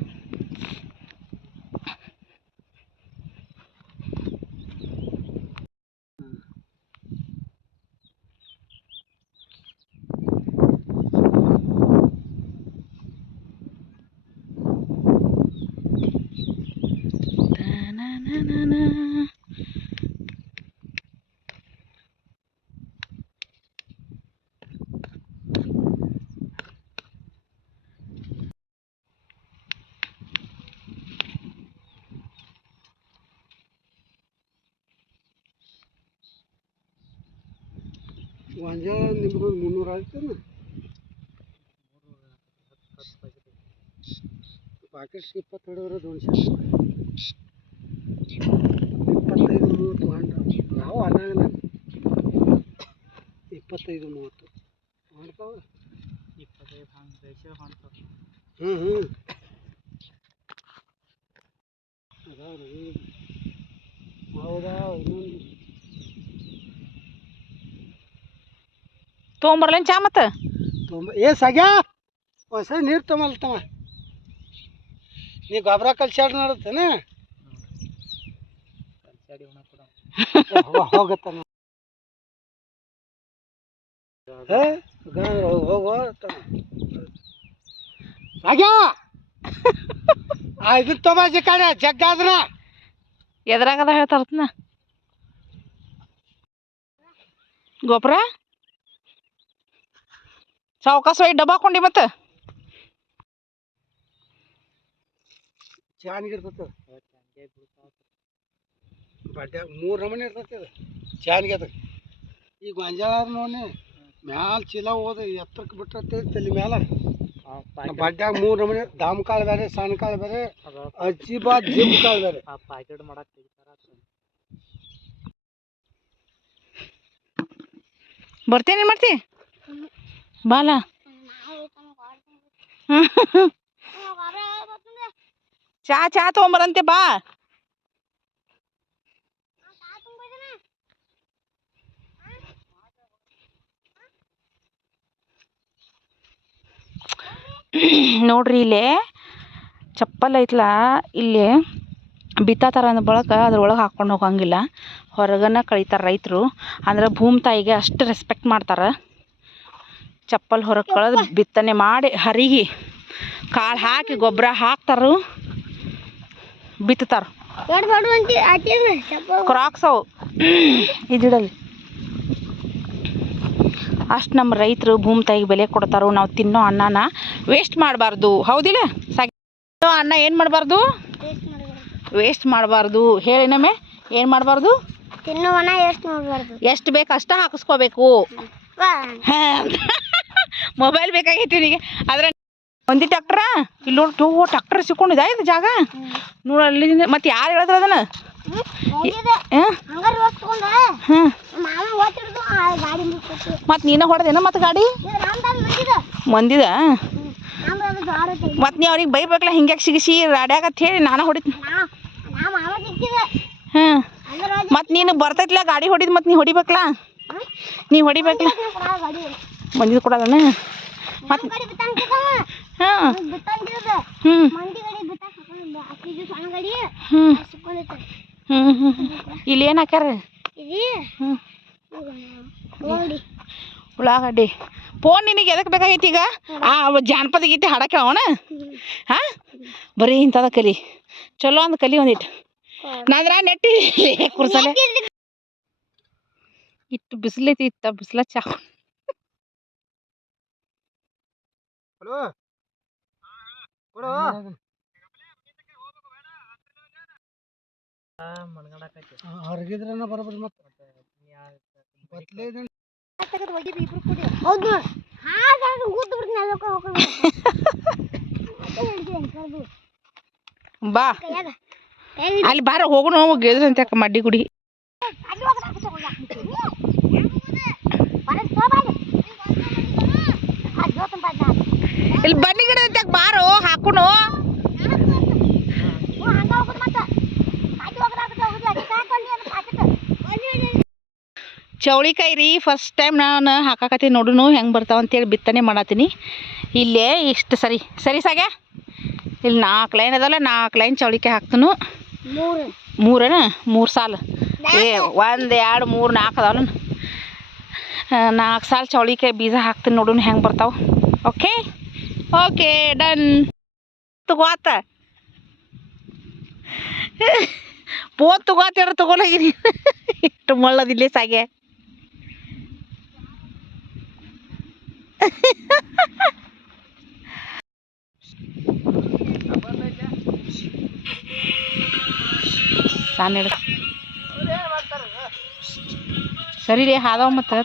Speaker 3: ಗೊಂಜಾಳ ನಿಮ್ದು ಮುನ್ನೂರು ಆಗ್ತೇನೆ ಪಾಕೆಟ್ಸ್ ಇಪ್ಪತ್ತು ಹೊಡೆದ್ರೆ ದೊಡ್ಡ ಇಪ್ಪತ್ತೈದು ಮೂವತ್ತು ಹೊಂಡ ನಾವು ಅಲ್ಲಾಗಲ್ಲ ಇಪ್ಪತ್ತೈದು ಮೂವತ್ತು. ಮಾಡ್ತಾವ? ಇಪ್ಪತ್ತೈದು ಹ್ಞೂ ಹ್ಞೂ ರೀ. ಹೌದಾ? ಇನ್ನೊಂದು
Speaker 1: ತೊಗೊಂಬರ್ಲೇನು ಚಾ ಮತ್ತು?
Speaker 3: ತುಂಬ ಏ ಸಗ್ಯಾ? ಒಂದ್ಸರಿ ನೀರು ತೊಗೊಂಬಲ್ತಮ್ಮ ನೀ ಗೊಬ್ಬರ ಕಲ್ಸ್ಯಾಡ ನಡುತ್ತೇನ? ಹೋಗತ್ತಾನ ಏ ಹೋಗೋ ಸಾಗ್ಯಾ? ಆ ಇದು ತೊಗೊಂಬಾಜಿ ಕಡೆ ಜಗ್ಗಾದ್ರ
Speaker 1: ಎದ್ರಾಗದ ಹೇಳ್ತಾರತ್ನ. ಗೊಬ್ಬರ ಸಾವ್ಕಾಸ ಒಯ್ದು ಡಬ್ಬ ಹಾಕೊಂಡಿ ಮತ್ತೆ.
Speaker 3: ಚಾನ್ಗಿರ್ತದ ಬಡ್ಡ್ಯಾಗ ಮೂರು ನಮೂನಿ ಇರ್ತೈತಿ ಅದು. ಚೆನ್ನಾಗಿ ಅದು. ಈ ಗೊಂಜಾಳ ನೋಡಿ ಮ್ಯಾಲ ಚೀಲ ಹೋದ ಎತ್ತರಕ್ಕೆ ಬಿಟ್ಟಿರ್ತೈತಿ ತಲೆ ಮ್ಯಾಲ. ಬಡ್ಡ್ಯಾಗ ಮೂರು ನಮೂನಿ ದಾಮ್ ಕಾಳು ಬೇರೆ ಸಣ್ಣ ಕಾಳು ಬೇರೆ ಅಜ್ಜಿಬಾದ್ ಜಿಮ್ ಕಾಳು ಬೇರೆ
Speaker 4: ಪ್ಯಾಕೆಟ್ ಮಾಡಕ್ ತೆಗಿತಾರ
Speaker 1: ಬರ್ತೇನೆ ಮಾಡ್ತಿ? ಬಾಲ. ಚಾ ಚಾ ತಗೊಂಬರಂತೆ ಬಾ. ನೋಡ್ರಿ ಇಲ್ಲಿ ಚಪ್ಪಲ್ ಐತ್ಲ, ಇಲ್ಲಿ ಬಿತ್ತಾತಾರ ಅಂದ ಬಳಕ ಅದ್ರೊಳಗೆ ಹಾಕ್ಕೊಂಡು ಹೋಗಂಗಿಲ್ಲ. ಹೊರಗನ ಕಳಿತಾರೆ ರೈತರು. ಅಂದ್ರೆ ಭೂಮಿ ತಾಯಿಗೆ ಅಷ್ಟು ರೆಸ್ಪೆಕ್ಟ್ ಮಾಡ್ತಾರೆ. ಚಪ್ಪಲ್ ಹೊರಗೆ ಕಳೆದು ಬಿತ್ತನೆ ಮಾಡಿ ಹರಿಗಿ ಕಾಳು ಹಾಕಿ ಗೊಬ್ಬರ ಹಾಕ್ತಾರು
Speaker 2: ಚಪ್ಪಲ್
Speaker 1: ಕ್ರಾಕ್ಸ್ ಅವು. ಇದಿಡಲಿ ಅಷ್ಟು ನಮ್ಮ ರೈತರು ಭೂಮಿ ತಾಯಿಗೆ ಬೆಲೆ ಕೊಡ್ತಾರೋ ನಾವು ತಿನ್ನೋ ಅನ್ನನ ವೇಸ್ಟ್ ಮಾಡಬಾರ್ದು. ಹೌದಿಲ್ಲ? ಸಾಗಿ ಅನ್ನ ಏನು ಮಾಡಬಾರ್ದು? ವೇಸ್ಟ್ ಮಾಡಬಾರ್ದು. ಹೇಳಿ ನಮ್ಮೆ ಏನು ಮಾಡಬಾರ್ದು?
Speaker 2: ತಿನ್ನುವನ ಎಷ್ಟು ಮಾಡಬಾರ್ದು?
Speaker 1: ಎಷ್ಟು ಬೇಕು ಅಷ್ಟೇ ಹಾಕಿಸ್ಕೋಬೇಕು. ಮೊಬೈಲ್ ಬೇಕಾಗೈತಿ ನಿನಗೆ. ಆದ್ರೆ ಒಂದಿ ಟ್ಯಾಕ್ಟ್ರ ಇಲ್ಲಿ ನೋಡಿ ಟೂ ಟ್ಯಾಕ್ಟರ್ ಸಿಕ್ಕೊಂಡಿದ ಇದು ಜಾಗ? ನೋಡಿ ಅಲ್ಲಿಂದ ಮತ್ತೆ ಯಾರು ಹೇಳಿದ್ರು ಅದನ್ನ? ಮತ್ತೆ ನೀನ ಮತ್ತು ಹೊಡೆದೇನ ಮತ್ತೆ ಗಾಡಿ? ಮಂದಿದ
Speaker 2: ಗಾಡಿ
Speaker 1: ನೀ ಅವ್ರಿಗೆ ಬೈಬೇಕಲ್ಲ ಹಿಂಗ್ಯಾಕೆ ಸಿಗಿಸಿ ರಾಡ್ಯಾಗತ್ ಹೇಳಿ ನಾನು ಹೊಡಿತೀನಿ ಹಾಂ. ಮತ್ತು ನೀನು ಬರ್ತೈತ್ಲ ಗಾಡಿ ಹೊಡಿದ್ ಮತ್ತೆ ನೀ ಹೊಡಿಬೇಕಲ್ಲ? ನೀ ಹೊಡಿಬೇಕಲ್ಲ? ಹಾಂ.
Speaker 2: ಬಿತ್ತಂಗಿರದ
Speaker 1: ಹ್ಞೂ ಹ್ಞೂ
Speaker 2: ಸಿಕ್ಕೊಂಡಿತ್ತು
Speaker 1: ಹ್ಞೂ ಹ್ಞೂ ಇಲ್ಲಿ ಏನು ಹಾಕ್ಯಾರ? ಹ್ಞೂ ಉಳ್ಳಾಗಡ್ಡಿ. ಫೋನ್ ನಿನಗೆ ಎದಕ್ಕೆ ಬೇಕಾಗೈತಿ ಈಗ? ಆ ಜಾನಪದ ಗೀತೆ ಹಾಡಕ್ಕೆ ಅವನ? ಹಾಂ? ಬರೀ ಇಂಥದ ಕಲಿ. ಚಲೋ ಅಂದ್ ಕಲಿ ಒಂದಿಟ್ಟು ನಾದ್ರ ನೆಟ್ಟಿ ಕುರ್ಸಲೆ ಇಟ್ಟು ಬಿಸಿಲೈತಿ ಇತ್ತ ಬಿಸಿಲ ಚಾ
Speaker 3: ಹಲೋ. ಕೊಡು ಹೊರಗಿದ್ರನ ಬರೋಬ್ರಿ ಮತ್ತೆ. ಬತ್ಲೇ ಇದನ್ನ
Speaker 2: ಹೌದು ಹಾಗಾಗಿ ಊದ್ ಬಿಡ್ತೀನಿ ಅದಕ್ಕೆ ಹೋಗ್ಕೊಂಡು
Speaker 1: ಬಾ. ಅಲ್ಲಿ ಬಾರ ಹೋಗೋಣ ಹೋಗು ಗೆದ್ರ ಅಂತ ಮಡ್ಡಿ ಗುಡಿ.
Speaker 2: ಅಲ್ಲಿ ಹೋಗಿ ಹಾಕಿ ಬರತ್ ತಗೋಬಾರ್ದು. ಆ ಜೋತನ್ ಬಾಜ್ ನಾ.
Speaker 1: ಇಲ್ಲಿ ಬನ್ನಿ ಗಿಡ ಅಂತ ಬಾರು ಬಾರೋ? ಹಾಕೋಣ.
Speaker 2: ಹ್ಞೂ, ಹಂಗ ಹೋಗುದ್ ಮತ್ತ. ಅಲ್ಲಿ ಹೋಗಿ ಹಾಕಿ ಹೋಗುದು. ಅಲ್ಲಿ ಸಾಕೊಂಡಿ ಅದಕ್ಕೆ ಹಾಕಿತ್ತು. ಅಲ್ಲಿ ಇಲ್ಲಿ
Speaker 1: ಚೌಳಿಕಾಯಿ ರೀ ಫಸ್ಟ್ ಟೈಮ್ ನಾನು ಹಾಕಾಕತ್ತೀನಿ ನೋಡುನು ಹೆಂಗೆ ಬರ್ತಾವ ಅಂತೇಳಿ ಬಿತ್ತನೆ ಮಾಡತ್ತೀನಿ. ಇಲ್ಲೇ ಇಷ್ಟು ಸರಿ. ಸರಿ ಸಾಗ? ಇಲ್ಲಿ ನಾಲ್ಕು ಲೈನ್ ಅದಲ್ಲ ನಾಲ್ಕು ಲೈನ್ ಚೌಳಿಕಾಯಿ ಹಾಕ್ತನು.
Speaker 2: ಮೂರೇನ
Speaker 1: ಮೂರನ? ಮೂರು ಸಾಲು. ಏ ಒಂದು ಎರಡು ಮೂರು ನಾಲ್ಕು ಅದಾವಲ್ಲ. ನಾಲ್ಕು ಸಾಲು ಚೌಳಿಕಾಯಿ ಬೀಜ ಹಾಕ್ತೀನಿ ನೋಡೋಣ ಹೆಂಗೆ ಬರ್ತಾವ. ಓಕೆ ಓಕೆ ಡನ್ ತಗೋತ ಪೋತ್ ತಗೋತಿರ ತಗೊಳಗಿರಿ ಇಷ್ಟು ಮಳ್ಳದಿಲ್ಲೇ ಸಾಗೆ ಸಾನ್ ಹಿಡ ಸರಿ ರೀ ಹಾದವ ಮತ್ತೆ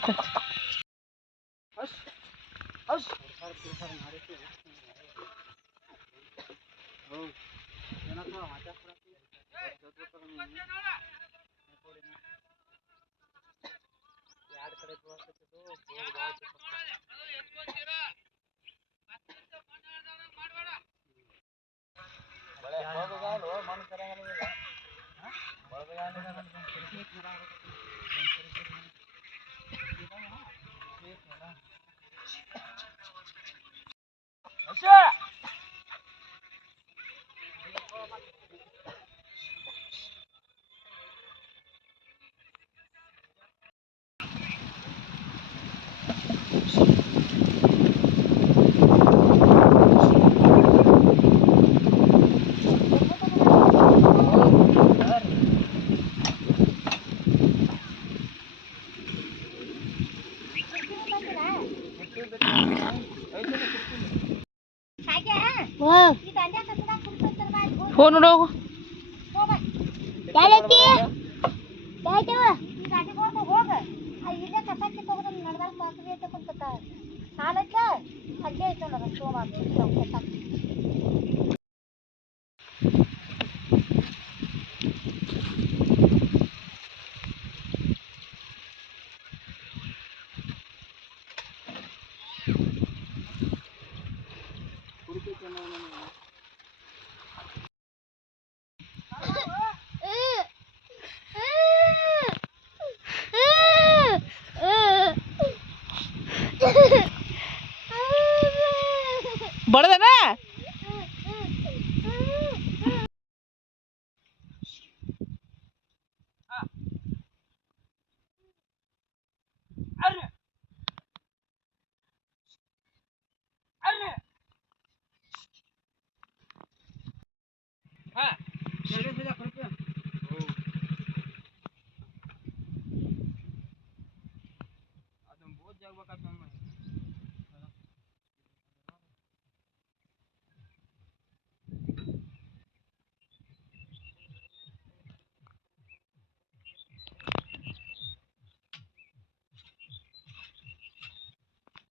Speaker 1: ಬಡದನ?